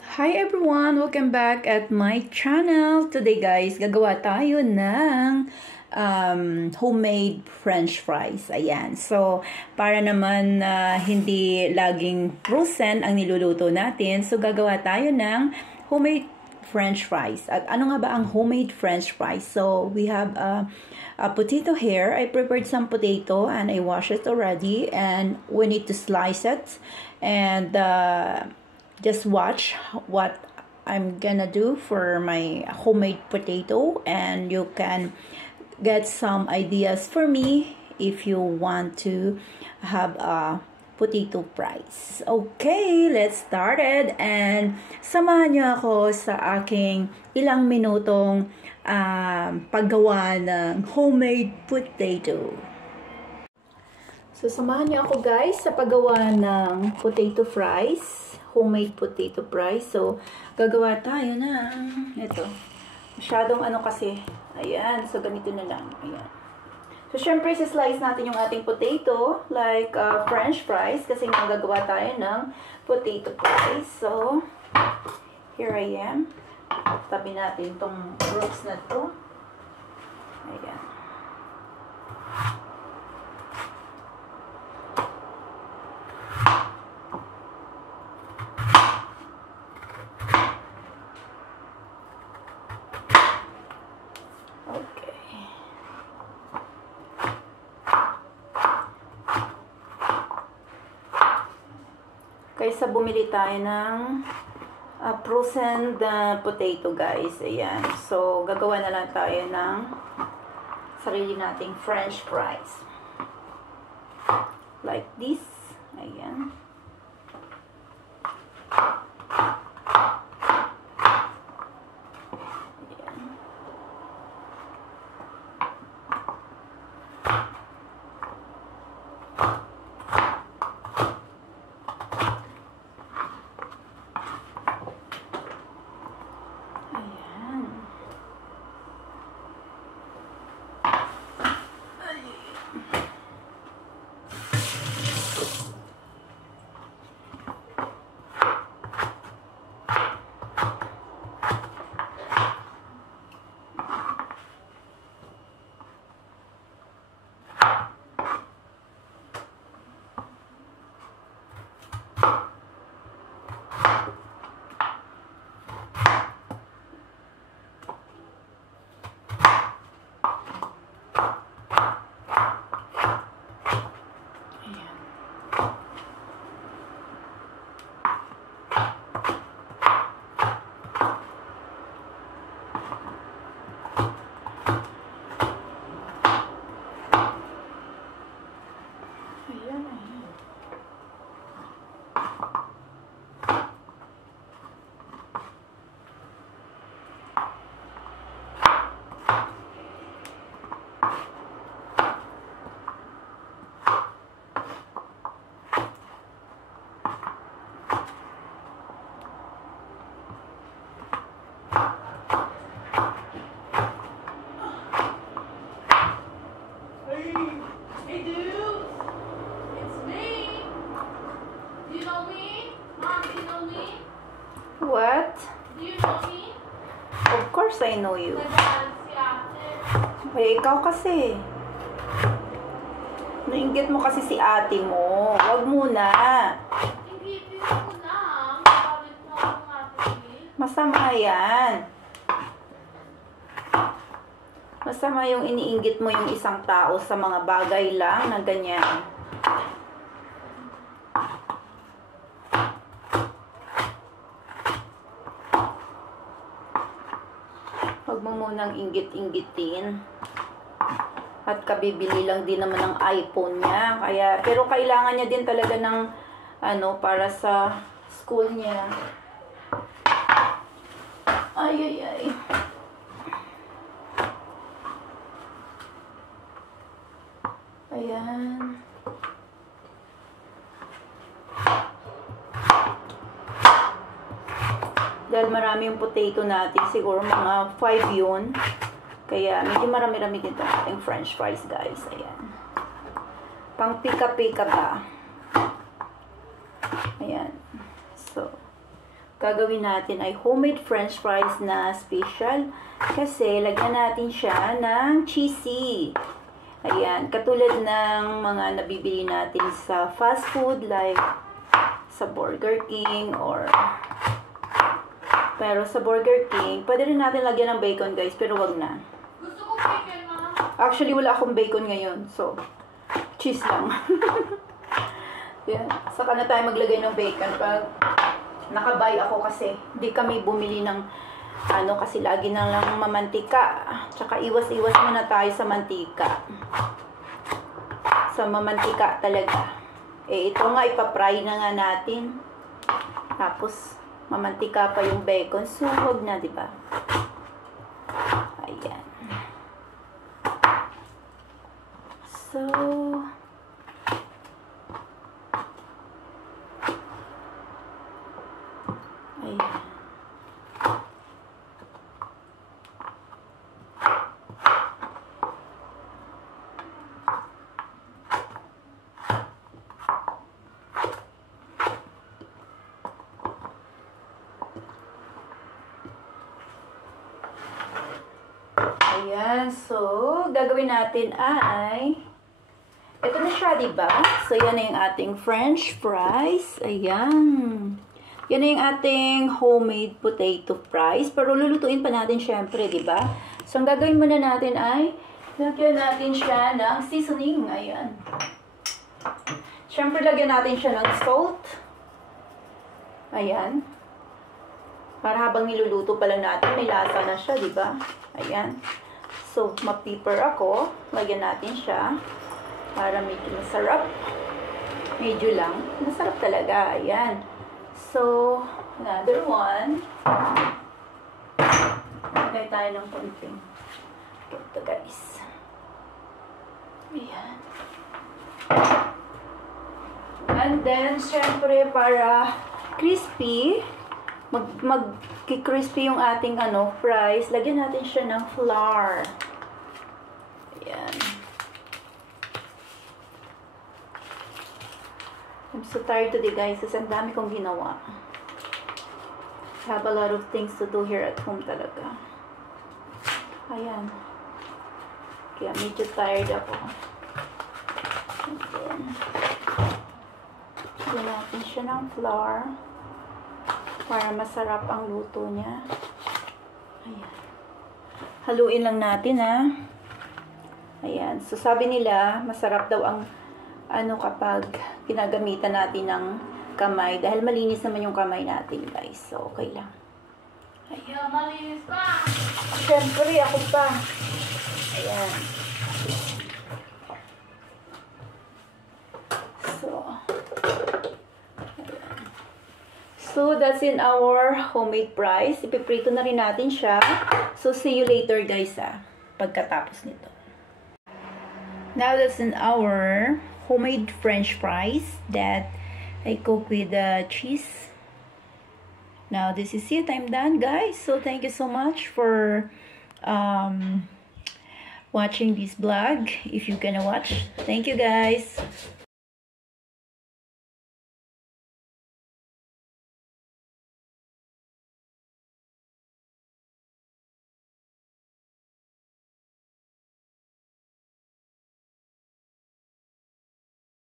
Hi everyone! Welcome back at my channel. Today guys, gagawa tayo ng homemade french fries. Ayan. So, para naman hindi laging frozen ang niluluto natin, so gagawa tayo ng homemade french fries. At ano nga ba ang homemade french fries? So, we have a potato here. I prepared some potato and I washed it already. And we need to slice it. And just watch what I'm gonna do for my homemade potato, and you can get some ideas for me if you want to have a potato fries. Okay, let's start it, and samahan niyo ako sa aking ilang minutong paggawa ng homemade potato. So, samahan niyo ako guys sa paggawa ng potato fries. Homemade potato fries. So, gagawa tayo ng ito. Masyadong ano kasi. Ayan. So, ganito na lang. Ayan. So, syempre, slice natin yung ating potato like french fries kasi nga gagawa tayo ng potato fries. So, here I am. Tabi natin itong roots na to. Ayan. Kaysa bumili tayo ng frozen potato guys. Ayan. So, gagawa na lang tayo ng sarili nating french fries. Like this. Ayan. What? Do you know me? Of course I know you. Eh, ikaw kasi. Nainggit mo kasi si ate mo. Wag muna. Inggitin ko na. Bakit mo ako ate? Masama yan. Masama yung iniinggit mo yung isang tao sa mga bagay lang na ganyan. Huwag mo munang inggit-inggitin. At kabibili lang din naman ng iPhone niya. Pero kailangan niya din talaga ng para sa school niya. Ay, ay, ay. Ayan. Dahil marami yung potato natin, siguro mga 5 yun. Kaya medyo marami-rami dito ating french fries guys. Ayan. Pang pika-pika ba. Ayan. So, gagawin natin ay homemade french fries na special. Kasi lagyan natin siya ng cheesy. Ayan, katulad ng mga nabibili natin sa fast food like sa Burger King or... Pero sa Burger King, pwede rin natin lagyan ng bacon guys, pero wag na. Gusto ko bacon, ma. Actually, wala akong bacon ngayon, so cheese lang. Yan, saka na tayo maglagay ng bacon pag nakabay ako kasi hindi kami bumili ng ano kasi lagi na lang mamantika. Tsaka iwas-iwas muna tayo sa mantika. Sa mamantika talaga. Eh, ito nga ipapry na nga natin. Tapos, mamantika pa yung bacon. So, huwag na, diba? Ayan. So, ayan. Ayan, so, gagawin natin ay, ito na siya, diba? So, yan na yung ating french fries. Ayan. Yan na yung ating homemade potato fries. Pero lulutuin pa natin syempre, diba? So, ang gagawin muna natin ay, lagyan natin siya ng seasoning. Ayan. Syempre, lagyan natin siya ng salt. Ayan. Para habang niluluto pa lang natin, may lasa na siya, diba? Ayan. So, ma-pepper ako. Lagyan natin siya. Para medyo masarap. Medyo lang. Masarap talaga. Ayan. So, another one. Lagay tayo ng konting. Ito guys. Ayan. And then, syempre, para crispy, mag-crispy yung ating fries, lagyan natin siya ng flour. Ayan. I'm so tired today guys kasi ang dami kong ginawa. I have a lot of things to do here at home talaga. Ayan. Kaya medyo tired ako. And then, lagyan natin siya ng flour. Para masarap ang luto niya. Ayan. Haluin lang natin, ha. Ayan. So, sabi nila, masarap daw ang kapag ginagamitan natin ng kamay. Dahil malinis naman yung kamay natin, guys. So, okay lang. Ayan. Yeah, malinis pa. Siyempre, ako pa. Ayan. So, that's in our homemade fries. Ipiprito na rin natin siya. So, see you later guys pagkatapos nito. Now, that's in our homemade french fries that I cook with cheese. Now, this is it. I'm done guys. So, thank you so much for watching this vlog. If you're gonna watch. Thank you guys.